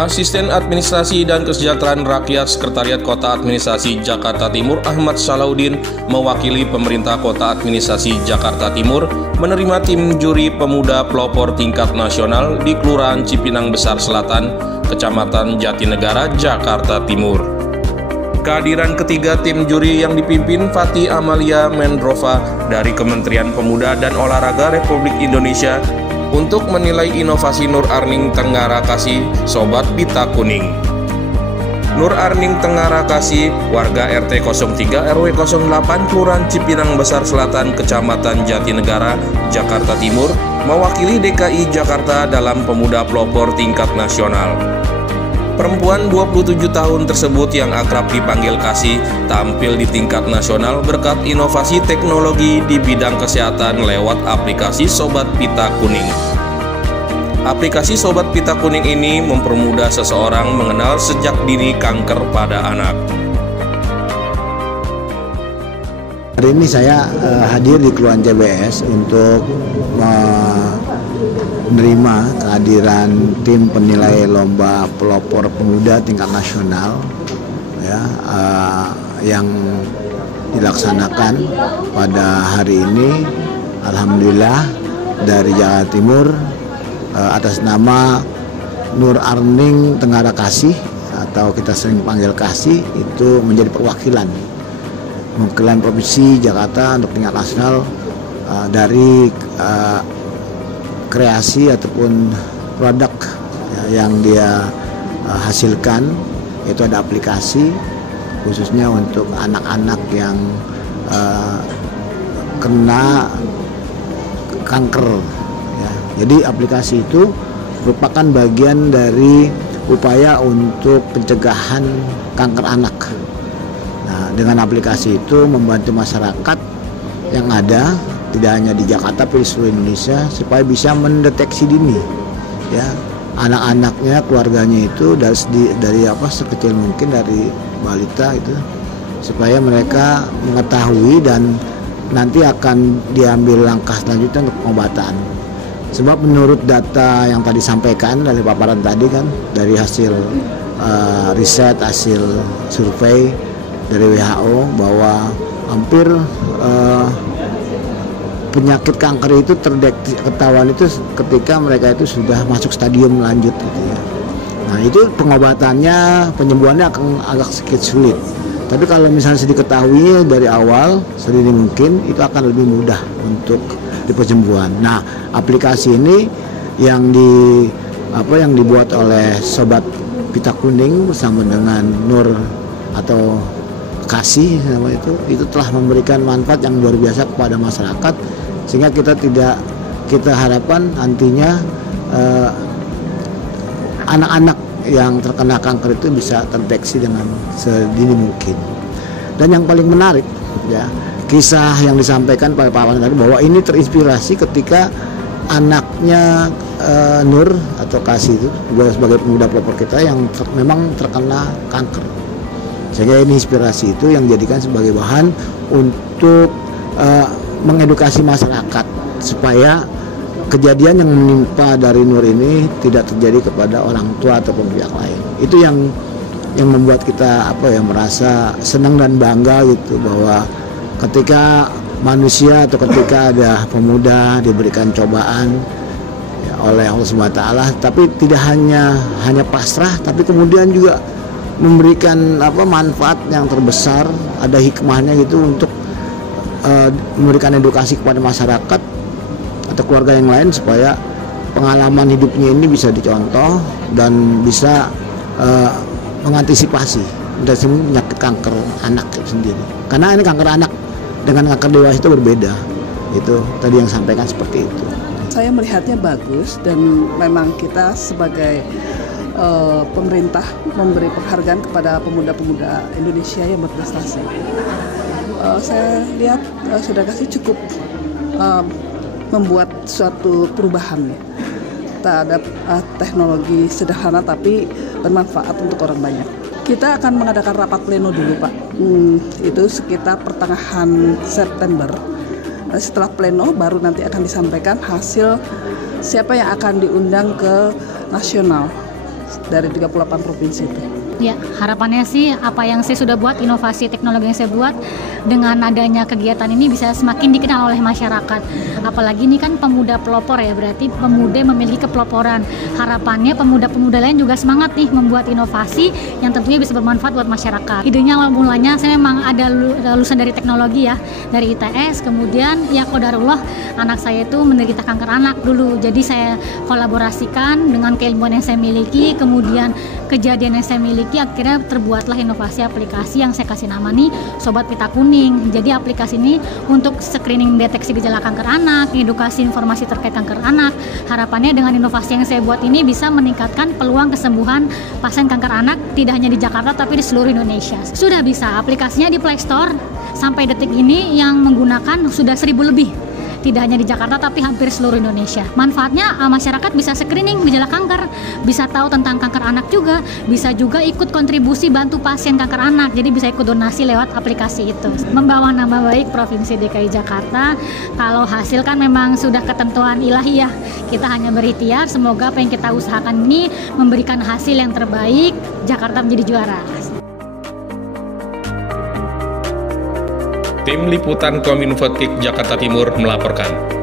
Asisten Administrasi dan Kesejahteraan Rakyat Sekretariat Kota Administrasi Jakarta Timur Ahmad Salahuddin mewakili pemerintah Kota Administrasi Jakarta Timur menerima tim juri pemuda pelopor tingkat nasional di Kelurahan Cipinang Besar Selatan, Kecamatan Jatinegara, Jakarta Timur. Kehadiran ketiga tim juri yang dipimpin Fatih Amalia Mendrova dari Kementerian Pemuda dan Olahraga Republik Indonesia untuk menilai inovasi Nur Arning Tenggara Kasih Sobat Pita Kuning. Nur Arning Tenggara Kasih, warga RT 03 RW 08 Kelurahan Cipinang Besar Selatan, Kecamatan Jatinegara, Jakarta Timur, mewakili DKI Jakarta dalam pemuda pelopor tingkat nasional. Perempuan 27 tahun tersebut yang akrab dipanggil Kasih tampil di tingkat nasional berkat inovasi teknologi di bidang kesehatan lewat aplikasi Sobat Pita Kuning. Aplikasi Sobat Pita Kuning ini mempermudah seseorang mengenal sejak dini kanker pada anak. Hari ini saya hadir di Kelurahan CBS untuk menerima kehadiran tim penilai lomba pelopor pemuda tingkat nasional ya, yang dilaksanakan pada hari ini. Alhamdulillah dari Jawa Timur atas nama Nur Arning Tenggara Kasih atau kita sering panggil Kasih itu menjadi perwakilan Provinsi Jakarta untuk tingkat nasional dari kreasi ataupun produk yang dia hasilkan. Itu ada aplikasi khususnya untuk anak-anak yang kena kanker ya. Jadi aplikasi itu merupakan bagian dari upaya untuk pencegahan kanker anak. Nah, dengan aplikasi itu membantu masyarakat yang ada tidak hanya di Jakarta tapi di seluruh Indonesia supaya bisa mendeteksi dini ya anak-anaknya, keluarganya itu dari sekecil mungkin dari balita itu, supaya mereka mengetahui dan nanti akan diambil langkah selanjutnya untuk pengobatan. Sebab menurut data yang tadi sampaikan dari paparan tadi kan, dari hasil riset, hasil survei dari WHO bahwa hampir penyakit kanker itu terdeteksi ketahuan itu ketika mereka itu sudah masuk stadium lanjut gitu ya. Nah itu pengobatannya, penyembuhannya akan agak sedikit sulit. Tapi kalau misalnya diketahui dari awal sedini mungkin itu akan lebih mudah untuk di penyembuhan. Nah aplikasi ini yang dibuat oleh Sobat Pita Kuning bersama dengan Nur atau Kasih nama itu telah memberikan manfaat yang luar biasa kepada masyarakat, sehingga kita harapkan nantinya anak-anak yang terkena kanker itu bisa terdeteksi dengan sedini mungkin. Dan yang paling menarik ya, kisah yang disampaikan pada Pak Wan tadi bahwa ini terinspirasi ketika anaknya Nur atau Kasih itu sebagai pemuda pelopor kita yang memang terkena kanker. Sehingga ini inspirasi itu yang dijadikan sebagai bahan untuk mengedukasi masyarakat supaya kejadian yang menimpa dari Nur ini tidak terjadi kepada orang tua ataupun pihak lain. Itu yang membuat kita merasa senang dan bangga gitu, bahwa ketika manusia atau ketika ada pemuda diberikan cobaan ya, oleh Allah Subhanahu wa taala, tapi tidak hanya pasrah, tapi kemudian juga memberikan manfaat yang terbesar, ada hikmahnya gitu untuk memberikan edukasi kepada masyarakat atau keluarga yang lain supaya pengalaman hidupnya ini bisa dicontoh dan bisa mengantisipasi dari penyakit kanker anak itu sendiri. Karena ini kanker anak dengan kanker dewasa itu berbeda. Itu tadi yang sampaikan seperti itu. Saya melihatnya bagus dan memang kita sebagai pemerintah memberi penghargaan kepada pemuda-pemuda Indonesia yang berprestasi. Saya lihat Saudara Kasih cukup membuat suatu perubahan ya, terhadap teknologi sederhana tapi bermanfaat untuk orang banyak. Kita akan mengadakan rapat pleno dulu Pak, itu sekitar pertengahan September. Setelah pleno baru nanti akan disampaikan hasil siapa yang akan diundang ke nasional. dari 38 provinsi itu. Ya, harapannya sih apa yang saya sudah buat, inovasi teknologi yang saya buat, dengan adanya kegiatan ini bisa semakin dikenal oleh masyarakat. Apalagi ini kan pemuda pelopor ya, berarti pemuda memiliki kepeloporan. Harapannya pemuda-pemuda lain juga semangat nih membuat inovasi yang tentunya bisa bermanfaat buat masyarakat. Idenya awal mulanya saya memang ada lulusan dari teknologi ya, dari ITS, kemudian ya qadarullah anak saya itu menderita kanker anak dulu. Jadi saya kolaborasikan dengan keilmuan yang saya miliki, kemudian kejadian yang saya miliki, akhirnya terbuatlah inovasi aplikasi yang saya kasih nama nih Sobat Pita Kuning. Jadi aplikasi ini untuk screening deteksi gejala kanker anak, edukasi informasi terkait kanker anak. Harapannya dengan inovasi yang saya buat ini bisa meningkatkan peluang kesembuhan pasien kanker anak tidak hanya di Jakarta tapi di seluruh Indonesia. Sudah bisa, aplikasinya di Play Store sampai detik ini yang menggunakan sudah 1.000 lebih. Tidak hanya di Jakarta tapi hampir seluruh Indonesia. Manfaatnya masyarakat bisa screening gejala kanker, bisa tahu tentang kanker anak juga, bisa juga ikut kontribusi bantu pasien kanker anak. Jadi bisa ikut donasi lewat aplikasi itu. Membawa nama baik Provinsi DKI Jakarta. Kalau hasil kan memang sudah ketentuan ilahi ya. Kita hanya berikhtiar, semoga apa yang kita usahakan ini memberikan hasil yang terbaik, Jakarta menjadi juara. Tim Liputan Kominfotik Jakarta Timur melaporkan.